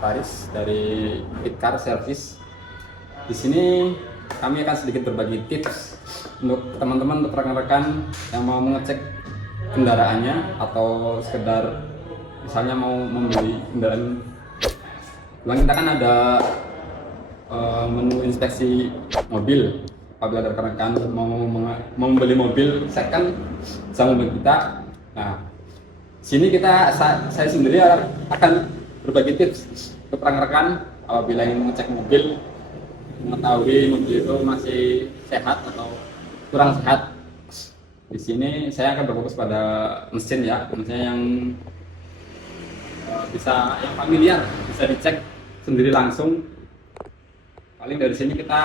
Faris dari Fitcar Service. Di sini kami akan sedikit berbagi tips untuk teman-teman, untuk rekan-rekan yang mau mengecek kendaraannya atau sekedar misalnya mau membeli kendaraan. Kita kan ada menu inspeksi mobil. Apabila ada rekan-rekan mau membeli mobil second sama mobil kita, nah sini saya sendiri akan berbagi tips untuk rekan-rekan apabila ingin mengecek mobil, mengetahui mobil itu masih sehat atau kurang sehat. Di sini saya akan berfokus pada mesin ya, mesinnya yang yang familiar, bisa dicek sendiri langsung. Paling dari sini kita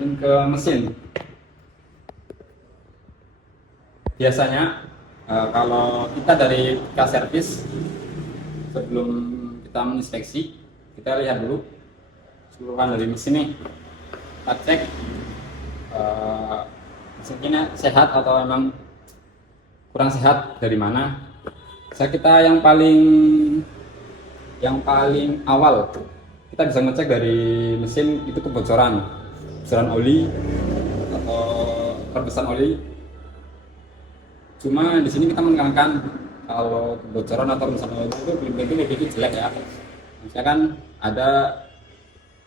ke mesin. Biasanya kalau kita dari Fitcar Service, sebelum kita menginspeksi, kita lihat dulu keseluruhan dari mesin ini. Kita cek mesinnya sehat atau emang kurang sehat dari mana. Kita yang paling awal kita bisa ngecek dari mesin itu kebocoran oli atau perbesan oli. Cuma di sini kita menekankan kalau kebocoran atau perbesan oli itu belum tentu mobil itu jelek ya. Misalkan ada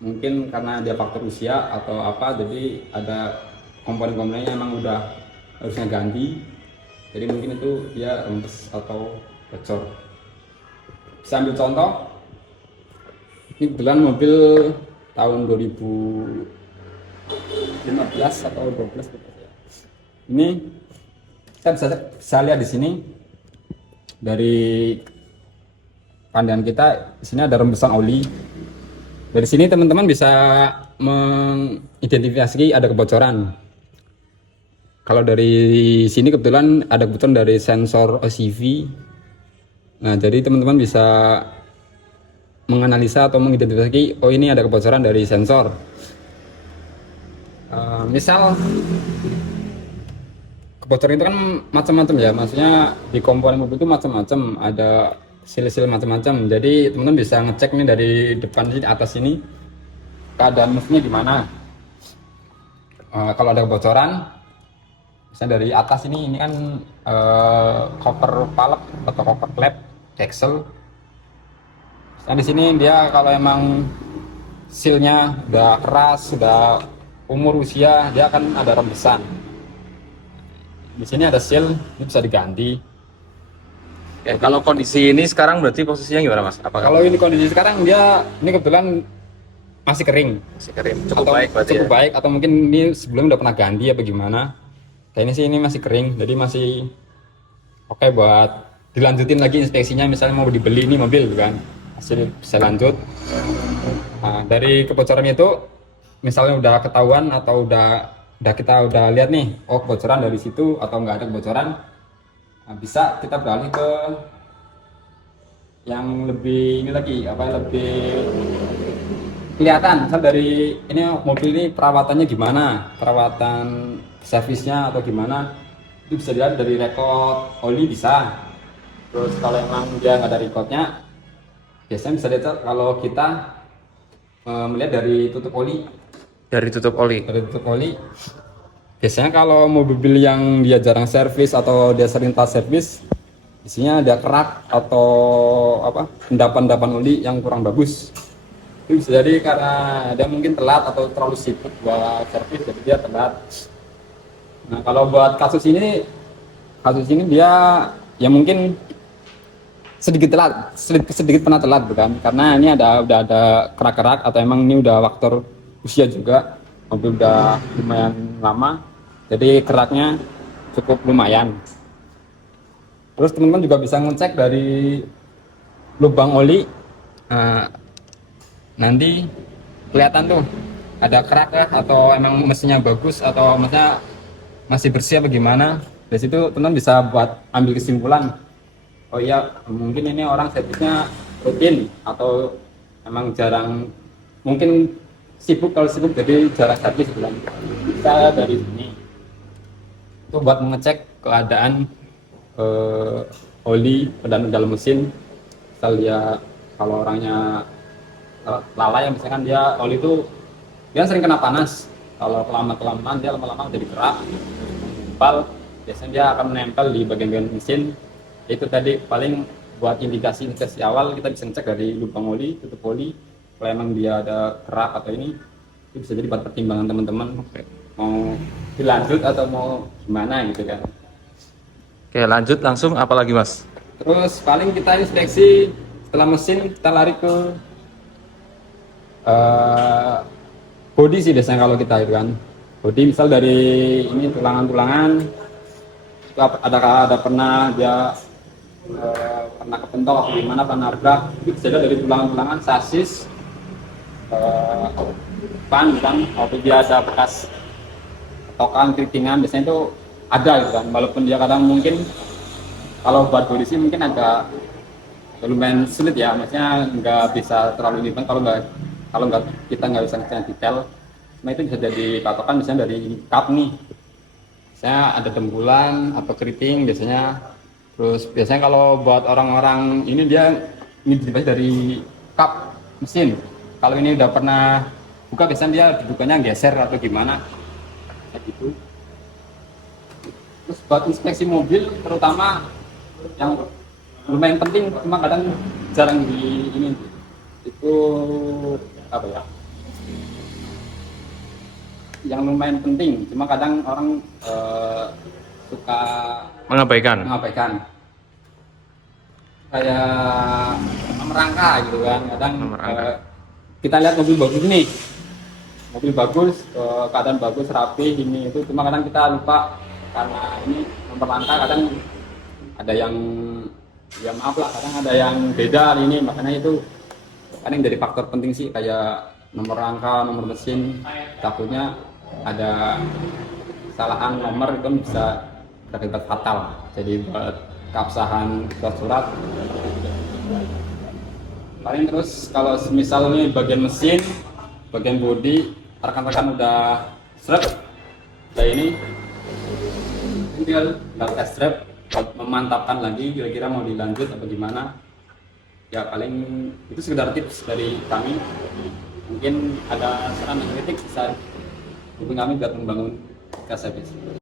mungkin karena dia faktor usia atau apa, jadi ada komponen-komponennya emang udah harusnya ganti, jadi mungkin itu dia rembes atau bocor. Bisa ambil contoh, ini kebetulan mobil tahun 2015 atau 12 gitu ya. Ini kita bisa lihat di sini dari pandangan kita, di sini ada rembesan oli. Dari sini teman-teman bisa mengidentifikasi ada kebocoran. Kalau dari sini kebetulan ada kebocoran dari sensor OCV. Nah, jadi teman-teman bisa menganalisa atau mengidentifikasi, oh ini ada kebocoran dari sensor. Misal kebocoran itu kan macam-macam ya, maksudnya di komponen mobil itu macam-macam, ada sil-sil macam-macam. Jadi teman-teman bisa ngecek nih dari depan sini, atas ini keadaan mesinnya gimana. Kalau ada kebocoran, misalnya dari atas ini kan cover palep atau cover klep axle. Nah di sini dia kalau emang silnya udah keras, sudah umur usia, dia akan ada rembesan. Di sini ada seal, ini bisa diganti. Kalau kondisi ini sekarang berarti posisinya gimana Mas? Kalau ini kondisi sekarang, dia ini kebetulan masih kering. Masih kering, cukup baik berarti cukup baik, atau mungkin ini sebelumnya udah pernah ganti apa gimana. Kayaknya sih ini masih kering, jadi masih oke buat dilanjutin lagi inspeksinya. Misalnya mau dibeli ini mobil kan, masih bisa lanjut. Nah, dari kebocoran itu misalnya udah ketahuan atau kita udah lihat nih, oh kebocoran dari situ atau nggak ada kebocoran, nah, bisa kita beralih ke yang lebih ini lagi, lebih kelihatan. Misal dari ini mobil ini perawatannya gimana, perawatan servisnya atau gimana, itu bisa dilihat dari rekod oli bisa. Terus kalau emang dia nggak ada recordnya, biasanya bisa dilihat kalau kita melihat dari tutup oli. Dari tutup oli. Biasanya kalau mobil yang dia jarang servis atau dia sering tas servis, isinya ada kerak atau endapan-endapan oli yang kurang bagus. Itu bisa jadi karena dia mungkin telat atau terlalu sibuk buat servis, jadi dia telat. Nah kalau buat kasus ini dia ya mungkin sedikit pernah telat bukan, karena ini udah ada kerak-kerak atau emang ini udah faktor usia juga, mobil udah lumayan lama, jadi keraknya cukup lumayan. Terus teman-teman juga bisa ngecek dari lubang oli. Nanti kelihatan tuh ada kerak atau emang mesinnya bagus atau mesinnya masih bersih apa gimana. Dari situ teman-teman bisa buat ambil kesimpulan, oh iya mungkin ini orang servisnya rutin atau emang jarang, mungkin sibuk, kalau sibuk jadi jarang servis bulan. Bisa dari sini itu buat mengecek keadaan oli dalam mesin. Kita lihat Kalau orangnya lalai, misalkan dia oli itu dia sering kena panas. Kalau kelamaan dia lama-lama jadi kerak, menempel. Biasanya dia akan menempel di bagian-bagian mesin. Itu tadi paling buat indikasi awal kita bisa ngecek dari lubang oli, tutup oli. Kalau emang dia ada kerak atau ini, itu bisa jadi buat pertimbangan teman-teman mau dilanjut atau mau gimana gitu kan. Oke, lanjut langsung apa lagi Mas? Terus paling kita inspeksi setelah mesin, kita lari ke eh, body sih biasanya kalau kita itu kan. Body misal dari ini tulangan-tulangan, itu ada pernah dia pernah kepentok atau gimana, pernah nabrak, itu bisa dari tulangan-tulangan, sasis, ban kan, atau dia ada bekas tokan, keritingan, biasanya itu ada gitu kan. Walaupun dia kadang mungkin kalau buat body sih mungkin agak lumayan sulit ya, maksudnya nggak bisa terlalu ini kalau nggak kita nggak bisa ngecek detail. Nah itu bisa jadi patokan misalnya dari cup nih, misalnya ada tembulan atau keriting biasanya. Terus biasanya kalau buat orang-orang ini dia ini dari cup mesin. Kalau ini udah pernah buka biasanya dia dudukannya geser atau gimana kayak gitu. Terus buat inspeksi mobil terutama yang lumayan penting, cuma kadang jarang di ini, itu apa ya, yang lumayan penting cuma kadang orang suka Mengabaikan. Kayak merangka gitu kan. Kadang Merangka. kita lihat mobil bagus nih, mobil bagus, keadaan bagus, rapi ini itu, cuma kadang kita lupa karena ini nomor rangka kadang ada yang, ya maaf lah, kadang ada yang beda ini, makanya itu kadang jadi faktor penting sih, kayak nomor rangka, nomor mesin, takutnya ada kesalahan nomor itu bisa berakibat fatal, jadi buat keabsahan surat. Paling terus kalau misalnya bagian mesin, bagian bodi, rekan-rekan udah strap kayak ini, tinggal test strap memantapkan lagi kira-kira mau dilanjut atau gimana. Ya paling itu sekedar tips dari kami. Mungkin ada saran dan kritik bisa hubungi kami buat membangun KSFS.